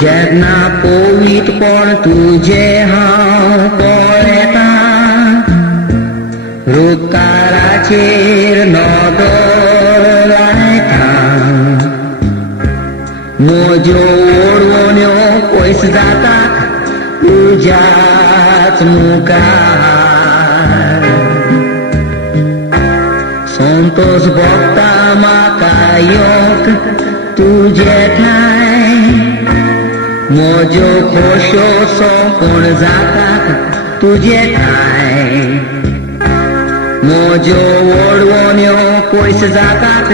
जगना पोवीत पण तुझे हांव पळयता रुतकाराचेर नदर लायता म्हज्यो ओडवण्यो पयस जातात तुज्याच मुखार संतोष भोगता म्हाका योक तुजे ठाय म्हज्यो खोश्यो सोंपून जातात तुजे ठाय म्हज्यो ओडवण्यो पयस जातात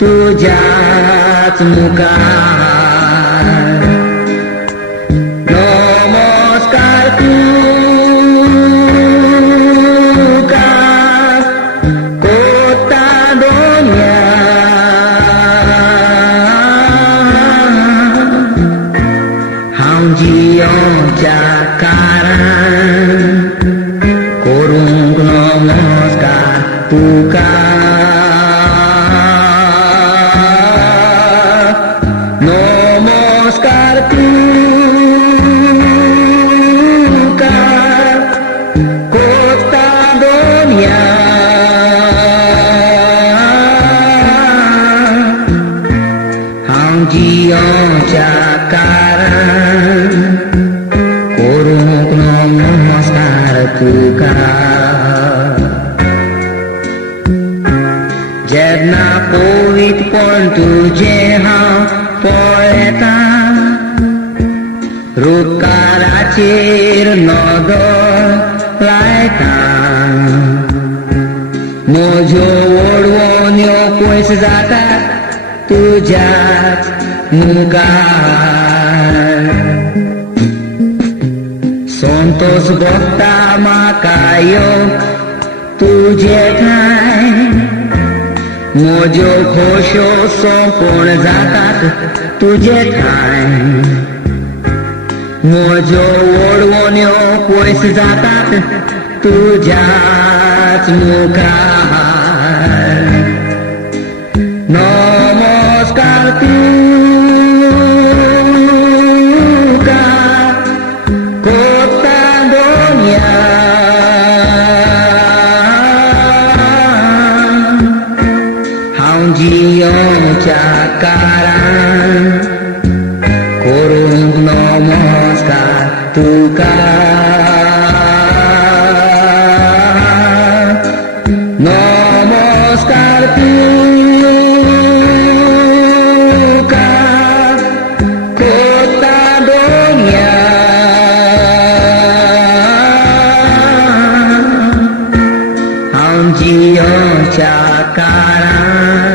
तुज्याच मुखार नमस्कार तुका कोता दोन्या हांव जियोच्या कारण करूंक नमस्कार तुका नमस्कार तुका कोता दोन्या हांव जियोच्या कारण करूंक नमस्कार तुका जेन्ना पोवीत पण तुजे हांव पळयता रुतकाराचेर नदर लायता म्हज्यो ओडवण्यो पयस जातात तुज्याच मुखार संतोष भोगता म्हाका योक तुजे ठाय म्हज्यो खोश्यो सोंपून जातात तुजे ठाय म्हज्यो ओडवण्यो पयस जातात तुज्याच मुखार नमस्कार तुका कोता दोन्या हांव जियोच्या कारण करूंक नमस्कार तुका नमस्कार तुका कोता दोन्या हांव जियोच्या कारण